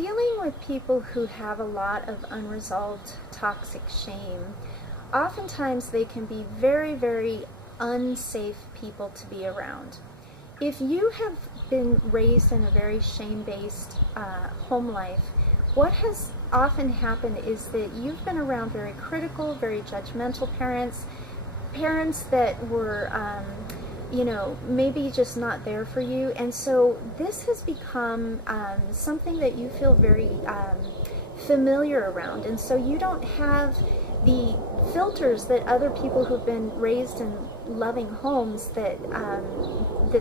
dealing with people who have a lot of unresolved toxic shame, oftentimes they can be very, very unsafe people to be around. If you have been raised in a very shame-based home life, what has often happened is that you've been around very critical, very judgmental parents, parents that were maybe just not there for you. And so this has become something that you feel very familiar around. And so you don't have the filters that other people who've been raised in loving homes that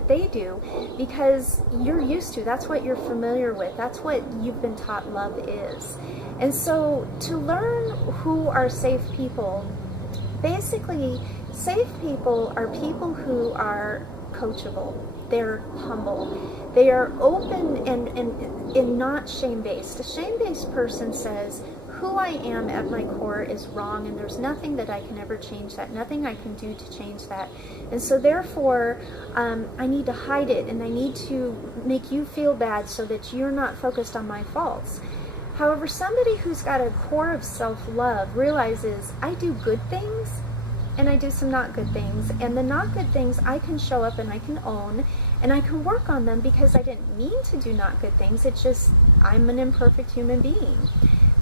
they do, because you're used to, that's what you're familiar with, that's what you've been taught love is. And so to learn who are safe people, basically safe people are people who are coachable, they're humble, they are open and not shame-based. A shame-based person says, who I am at my core is wrong, and there's nothing that I can ever change that, nothing I can do to change that. And so therefore, I need to hide it, and I need to make you feel bad so that you're not focused on my faults. However, somebody who's got a core of self-love realizes, I do good things, and I do some not good things, and the not good things I can show up and I can own, and I can work on them because I didn't mean to do not good things, it's just I'm an imperfect human being.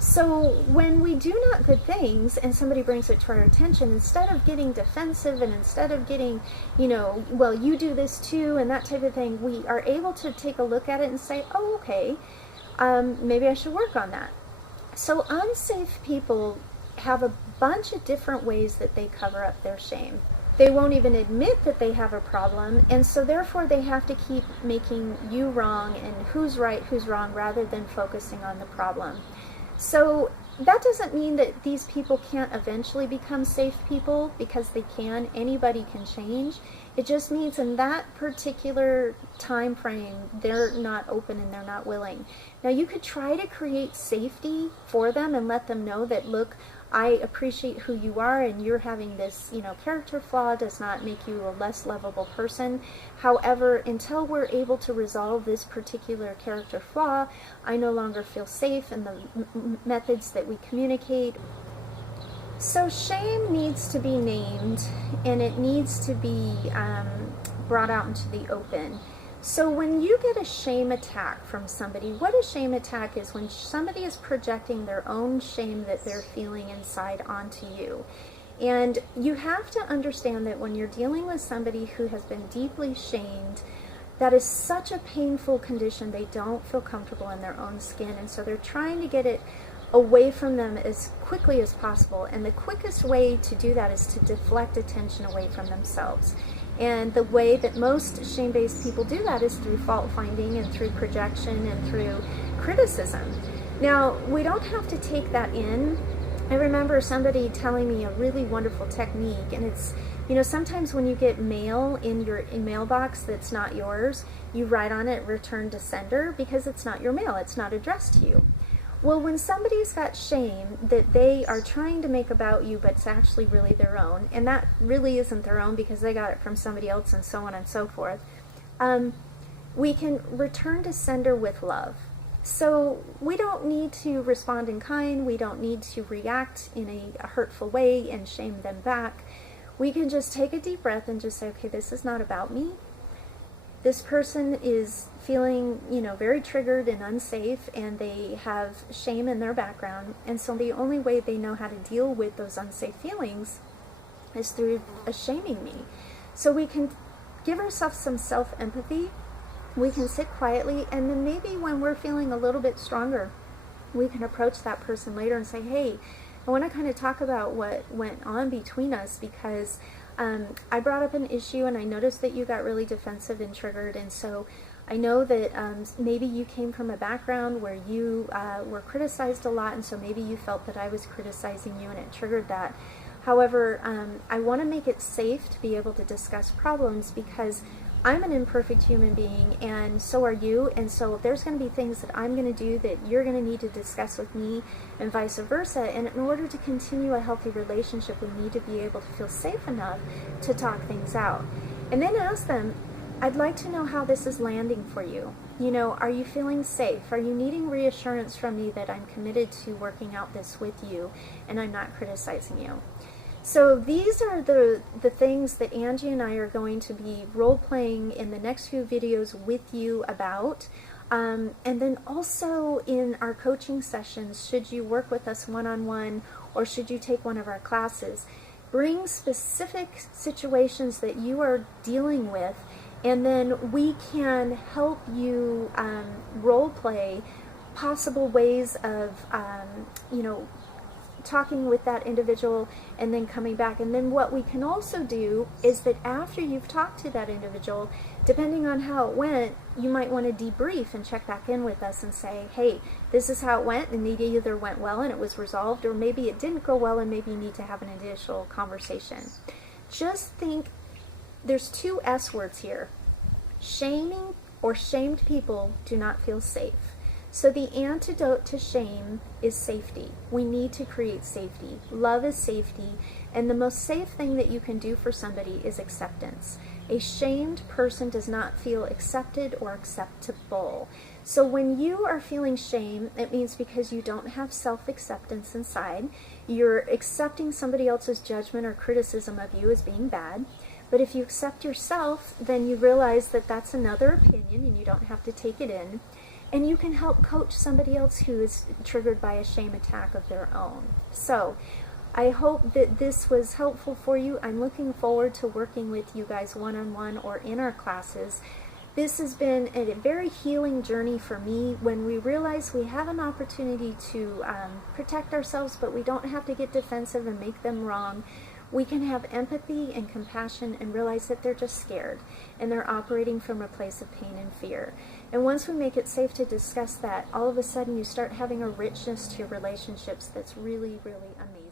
So when we do not good things and somebody brings it to our attention, instead of getting defensive and instead of getting, well, you do this too and that type of thing, we are able to take a look at it and say, oh, okay, maybe I should work on that. So unsafe people have a bunch of different ways that they cover up their shame. They won't even admit that they have a problem, and so therefore they have to keep making you wrong and who's right, who's wrong, rather than focusing on the problem. So that doesn't mean that these people can't eventually become safe people, because they can. Anybody can change. It just means in that particular time frame, they're not open and they're not willing. Now you could try to create safety for them and let them know that, look, I appreciate who you are, and you're having this, character flaw does not make you a less lovable person. However, until we're able to resolve this particular character flaw, I no longer feel safe in the methods that we communicate. So shame needs to be named, and it needs to be brought out into the open. So when you get a shame attack from somebody, what a shame attack is when somebody is projecting their own shame that they're feeling inside onto you. And you have to understand that when you're dealing with somebody who has been deeply shamed, that is such a painful condition, they don't feel comfortable in their own skin, and so they're trying to get it away from them as quickly as possible. And the quickest way to do that is to deflect attention away from themselves. And the way that most shame-based people do that is through fault-finding and through projection and through criticism. Now, we don't have to take that in. I remember somebody telling me a really wonderful technique, and it's, sometimes when you get mail in your mailbox that's not yours, you write on it, return to sender, because it's not your mail, it's not addressed to you. Well, when somebody's got shame that they are trying to make about you, but it's actually really their own, and that really isn't their own because they got it from somebody else and so on and so forth, we can return to sender with love. So we don't need to respond in kind, we don't need to react in a hurtful way and shame them back. We can just take a deep breath and just say, okay, this is not about me. This person is feeling, very triggered and unsafe, and they have shame in their background, and so the only way they know how to deal with those unsafe feelings is through shaming me. So we can give ourselves some self-empathy, we can sit quietly, and then maybe when we're feeling a little bit stronger, we can approach that person later and say, hey, I want to kind of talk about what went on between us, because I brought up an issue and I noticed that you got really defensive and triggered, and so I know that maybe you came from a background where you were criticized a lot, and so maybe you felt that I was criticizing you and it triggered that. However, I want to make it safe to be able to discuss problems, because I'm an imperfect human being and so are you, and so there's going to be things that I'm going to do that you're going to need to discuss with me, and vice versa. And in order to continue a healthy relationship, we need to be able to feel safe enough to talk things out. And then ask them, I'd like to know how this is landing for you. You know, are you feeling safe? Are you needing reassurance from me that I'm committed to working out this with you and I'm not criticizing you? So these are the things that Angie and I are going to be role-playing in the next few videos with you about. And then also in our coaching sessions, should you work with us one-on-one or should you take one of our classes, bring specific situations that you are dealing with, and then we can help you role play possible ways of, you know, talking with that individual and then coming back. And then what we can also do is that after you've talked to that individual, depending on how it went, you might want to debrief and check back in with us and say, hey, this is how it went, and it either went well and it was resolved, or maybe it didn't go well and maybe you need to have an additional conversation. Just think, there's two S words here. Shaming or shamed people do not feel safe. So the antidote to shame is safety. We need to create safety. Love is safety, and the most safe thing that you can do for somebody is acceptance. A shamed person does not feel accepted or acceptable. So when you are feeling shame, it means because you don't have self-acceptance inside. You're accepting somebody else's judgment or criticism of you as being bad. But if you accept yourself, then you realize that that's another opinion and you don't have to take it in. And you can help coach somebody else who is triggered by a shame attack of their own. So I hope that this was helpful for you. I'm looking forward to working with you guys one-on-one or in our classes. This has been a very healing journey for me when we realize we have an opportunity to protect ourselves, but we don't have to get defensive and make them wrong. We can have empathy and compassion and realize that they're just scared and they're operating from a place of pain and fear. And once we make it safe to discuss that, all of a sudden you start having a richness to your relationships that's really, really amazing.